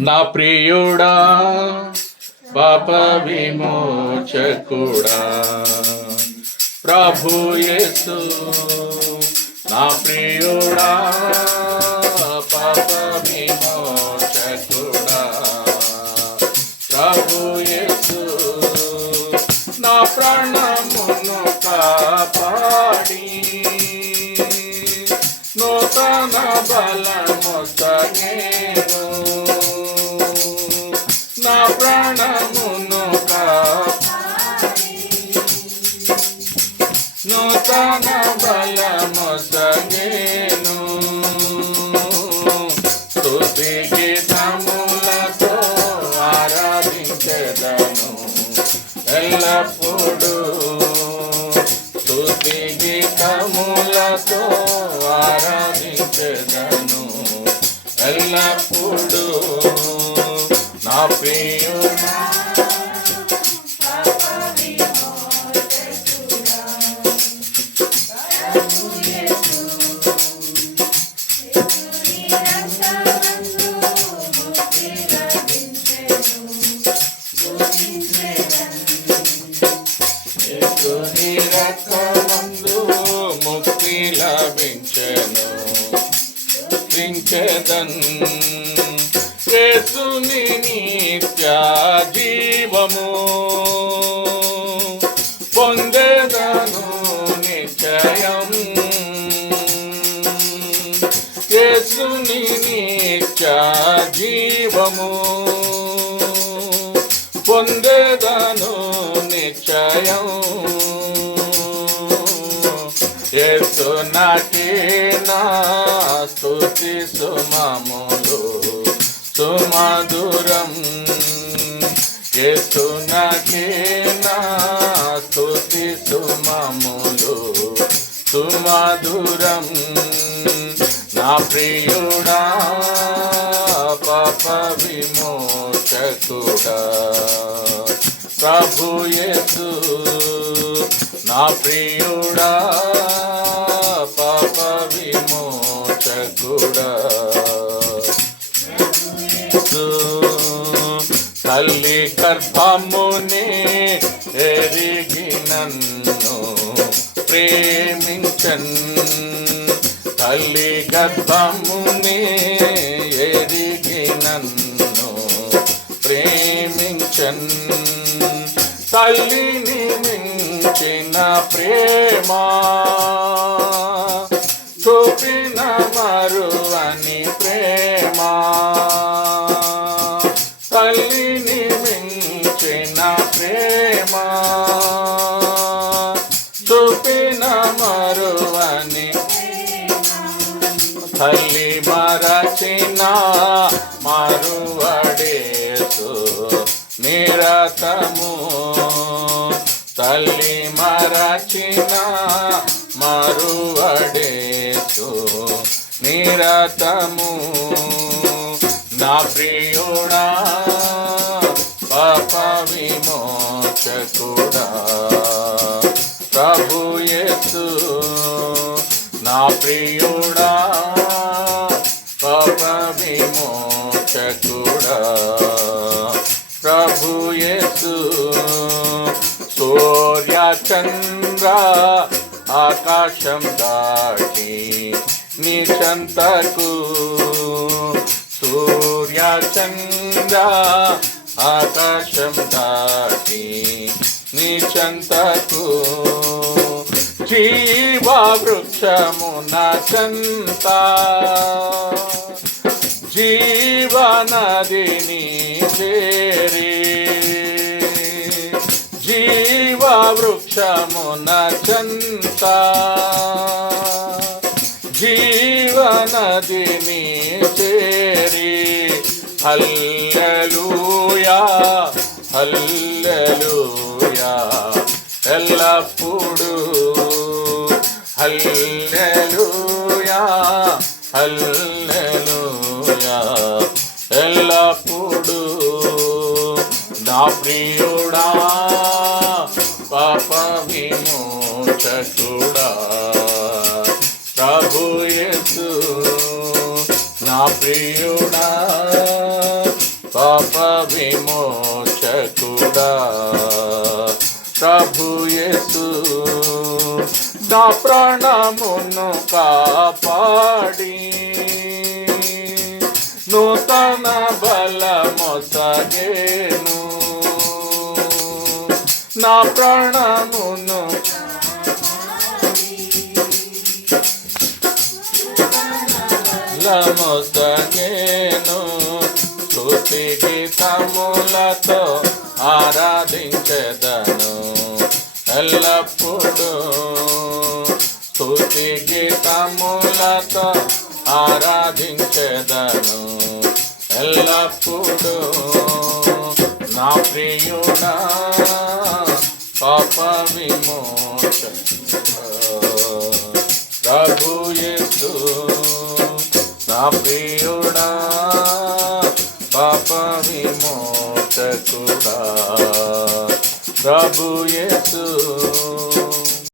నా ప్రియుడా పాప విమోచకుడా ప్రభు యేసు నా ప్రియుడా పాప విమోచకుడా ప్రభు యేసు నా ప్రాణమును కాపాడి నూతన బలమొసగెను నా ప్రాణమును కాపాడి నూతన బలమొసగెను స్తుతి గీతములతో ఆరాధించెదను ఎల్లప్పుడూ స్తుతి గీతములతో ఆరాధించెదను ఎల్లప్పుడూ నా ప్రియుడా యేసుని రక్తమందు ముక్తి లభించెను స్తుతించెదన్ యేసుని నిత్య జీవము పొందెదను నిశ్చయం యేసుని నిత్య జీవము పొందెదను నిశ్చయం యేసు నాటినా స్తుతి సుమములు సుమధురం యేసు నాటినా స్తుతి సుమములు సుమధురం నా ప్రియుడా పాప విమోచకుడా ప్రభు యేసు నా ప్రియుడా పాప విమోచకుడా తల్లి గర్భముని ఎరిగి నన్ను ప్రేమించన్ తల్లి గర్భముని ఎరిగి నన్ను ప్రేమించన్ తల్లిని మించిన ప్రేమ చూపిన మరువని ప్రేమ తల్లిని మించిన ప్రేమ చూపిన మరువని తల్లి మరచిన మరువడేసు నిరతము తల్లి మరచిన మరువడేసు నిరతము నా ప్రియుడా పాప విమోచకుడా ప్రభు యేసు నా ప్రియుడా పాప విమోచకుడా ప్రభు యేసు సూర్య చంద్ర ఆకాశం దాటి నీ చెంతకు సూర్య చంద్ర ఆకాశం దాటి నీ చెంతకు జీవా వృక్షమున చెంత జీవనదిని చేరి జీవా వృక్షమున చెంత జీవనదిని చేరి హల్లెలూయా హల్లెలూయా ఎల్లప్పుడూ హల్లెలూయా హల్లెలూయా ఎల్లప్పుడూ నా ప్రియుడా పాప విమోచకుడా ప్రభు యేసు నా ప్రియుడా పాప విమోచకుడా ప్రభు యేసు నా ప్రాణమును కాపాడి నూతన బలమొసగేను నా ప్రాణమును బలమొసగేను స్తుతి గీతములతో ఆరాధించెదను ఎల్లప్పుడూ స్తుతి గీతములతో ఆరాధించెదను ఎల్లప్పుడూ నా ప్రియుడా పాప విమోచకుడా ప్రభు యేసు నా ప్రియుడా పాప విమోచకుడా ప్రభు యేసు